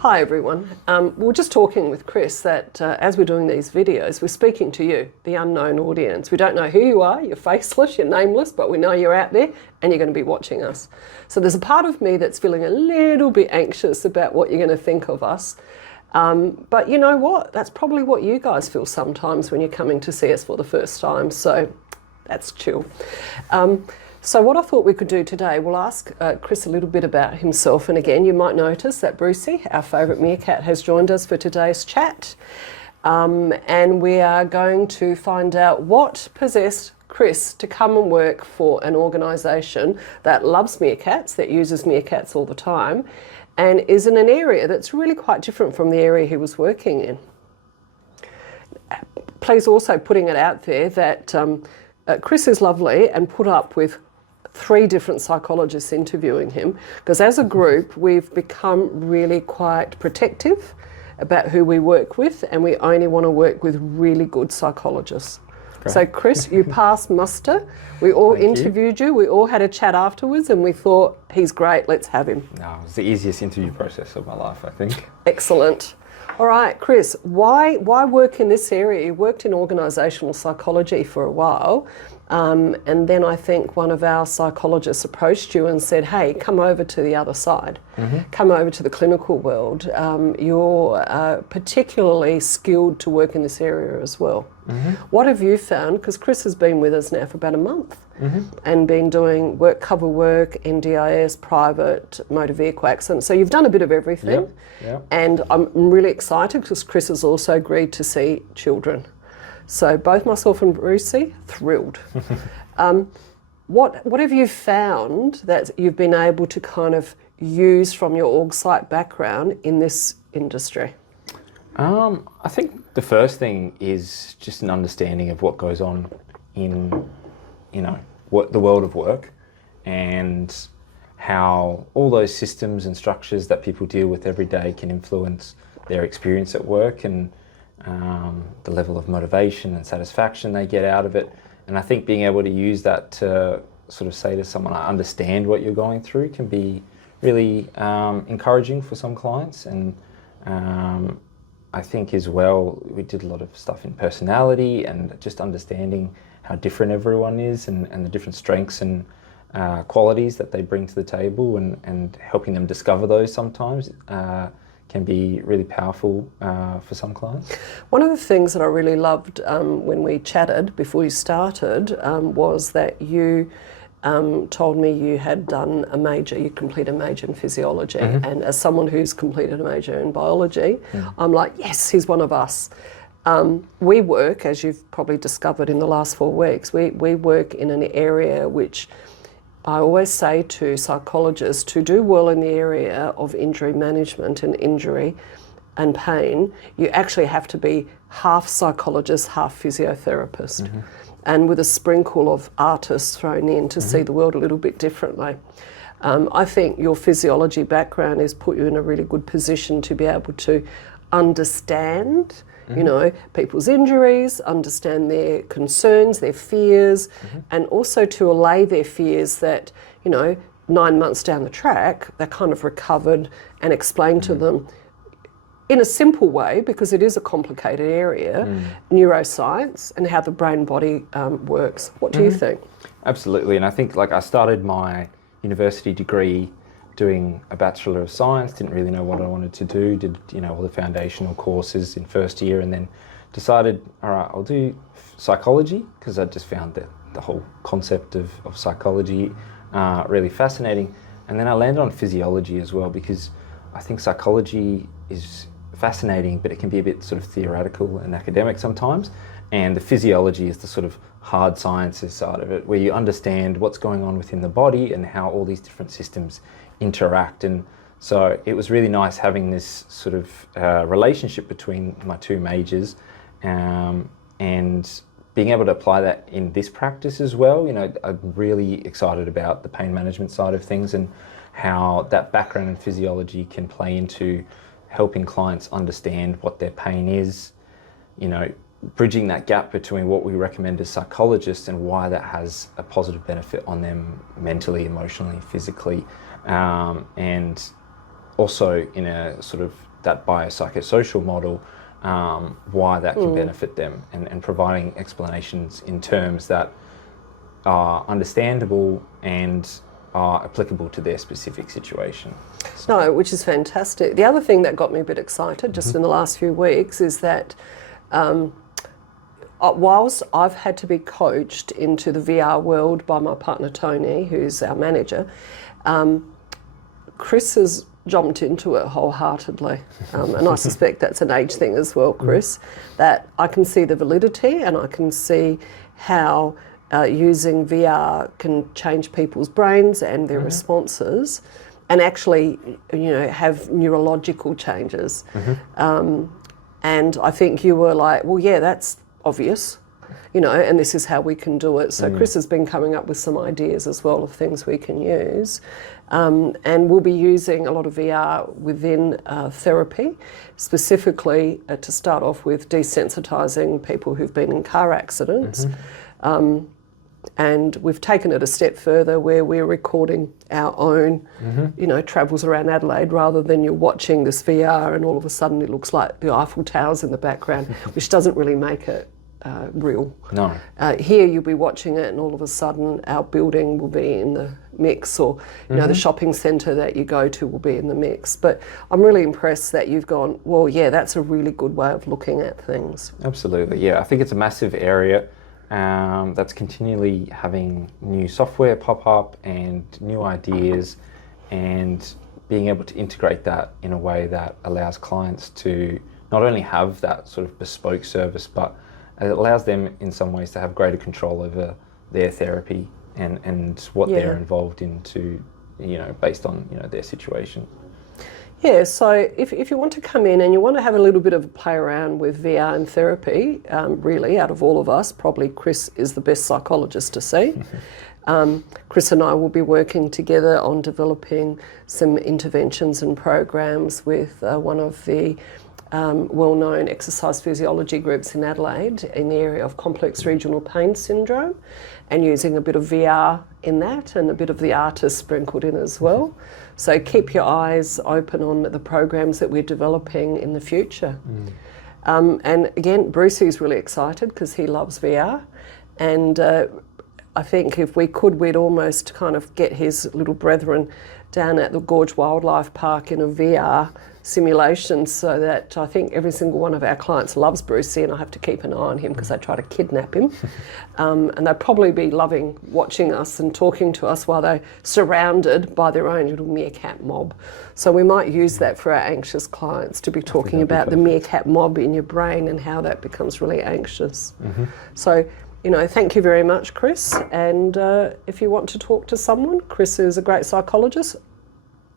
Hi everyone. We were just talking with Chris that as we're doing these videos, we're speaking to you, the unknown audience. We don't know who you are, you're faceless, you're nameless, but we know you're out there and you're going to be watching us. So there's a part of me that's feeling a little bit anxious about what you're going to think of us. But you know what? That's probably what you guys feel sometimes when you're coming to see us for the first time. So that's chill. So what I thought we could do today, we'll ask Chris a little bit about himself. And again, you might notice that Brucey, our favourite meerkat, has joined us for today's chat. And we are going to find out what possessed Chris to come and work for an organisation that loves meerkats, that uses meerkats all the time, and is in an area that's really quite different from the area he was working in. Please also putting it out there that Chris is lovely and put up with 3 different psychologists interviewing him, because as a group we've become really quite protective about who we work with, and we only want to work with really good psychologists. Great. So Chris, you passed muster. We all interviewed you. We all had a chat afterwards and we thought, he's great, let's have him. No, it was the easiest interview process of my life, I think. Excellent. All right, Chris, why work in this area? You worked in organisational psychology for a while, and then I think one of our psychologists approached you and said, hey, come over to the other side, come over to the clinical world. You're particularly skilled to work in this area as well. What have you found? Because Chris has been with us now for about a month and been doing cover work, NDIS, private, motor vehicle accident. So you've done a bit of everything. Yep. And I'm really excited because Chris has also agreed to see children. So both myself and Brucey, thrilled. What have you found that you've been able to kind of use from your org psych background in this industry? I think the first thing is just an understanding of what goes on in, the world of work, and how all those systems and structures that people deal with every day can influence their experience at work, and the level of motivation and satisfaction they get out of it. And I think being able to use that to sort of say to someone, I understand what you're going through, can be really encouraging for some clients. And I think as well, we did a lot of stuff in personality and just understanding how different everyone is, and the different strengths and qualities that they bring to the table, and helping them discover those sometimes can be really powerful for some clients. One of the things that I really loved when we chatted before you started was that you told me you had done you completed a major in physiology, and as someone who's completed a major in biology, I'm like, yes, he's one of us. We work, as you've probably discovered in the last 4 weeks, we work in an area which I always say to psychologists, to do well in the area of injury management and injury and pain, you actually have to be half psychologist, half physiotherapist, and with a sprinkle of artists thrown in to see the world a little bit differently. I think your physiology background has put you in a really good position to be able to understand people's injuries, understand their concerns, their fears, and also to allay their fears that, 9 months down the track, they're kind of recovered, and explain to them in a simple way, because it is a complicated area, neuroscience and how the brain-body works. What do you think? Absolutely, and I think I started my university degree doing a Bachelor of Science, didn't really know what I wanted to do, did all the foundational courses in first year, and then decided, all right, I'll do psychology, because I just found that the whole concept of psychology really fascinating. And then I landed on physiology as well, because I think psychology is fascinating, but it can be a bit sort of theoretical and academic sometimes. And the physiology is the sort of hard sciences side of it, where you understand what's going on within the body and how all these different systems interact. And so it was really nice having this sort of relationship between my 2 majors, and being able to apply that in this practice as well. I'm really excited about the pain management side of things, and how that background in physiology can play into helping clients understand what their pain is, bridging that gap between what we recommend as psychologists and why that has a positive benefit on them mentally, emotionally, physically, and also in a sort of that biopsychosocial model, why that can benefit them, and providing explanations in terms that are understandable and are applicable to their specific situation. No, which is fantastic. The other thing that got me a bit excited just in the last few weeks is that whilst I've had to be coached into the VR world by my partner Tony, who's our manager, Chris has jumped into it wholeheartedly, and I suspect that's an age thing as well, Chris, that I can see the validity and I can see how using VR can change people's brains and their responses and actually, have neurological changes. And I think you were like, well, yeah, that's obvious, and this is how we can do it. So Chris has been coming up with some ideas as well of things we can use. And we'll be using a lot of VR within therapy, specifically to start off with desensitising people who've been in car accidents. And we've taken it a step further where we're recording our own, travels around Adelaide, rather than you're watching this VR and all of a sudden it looks like the Eiffel Tower's in the background, which doesn't really make it real. No. Here you'll be watching it and all of a sudden our building will be in the mix, or the shopping centre that you go to will be in the mix. But I'm really impressed that you've gone, well, yeah, that's a really good way of looking at things. Absolutely, yeah. I think it's a massive area that's continually having new software pop up and new ideas, and being able to integrate that in a way that allows clients to not only have that sort of bespoke service, but it allows them in some ways to have greater control over their therapy and what they're involved into, based on their situation. Yeah, so if you want to come in and you want to have a little bit of a play around with VR and therapy, really, out of all of us, probably Chris is the best psychologist to see. Chris and I will be working together on developing some interventions and programs with one of the well-known exercise physiology groups in Adelaide in the area of complex regional pain syndrome, and using a bit of VR in that and a bit of the artist sprinkled in as well. So keep your eyes open on the programs that we're developing in the future. And again, Brucey's really excited because he loves VR, and I think if we could, we'd almost kind of get his little brethren down at the Gorge Wildlife Park in a VR simulation, so that I think every single one of our clients loves Brucey, and I have to keep an eye on him because they try to kidnap him. And they'd probably be loving watching us and talking to us while they're surrounded by their own little meerkat mob. So we might use that for our anxious clients, to be talking about the meerkat mob in your brain and how that becomes really anxious. So, thank you very much, Chris. And if you want to talk to someone, Chris is a great psychologist,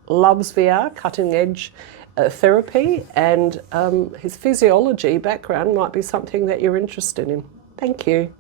loves VR, cutting edge therapy, and his physiology background might be something that you're interested in. Thank you.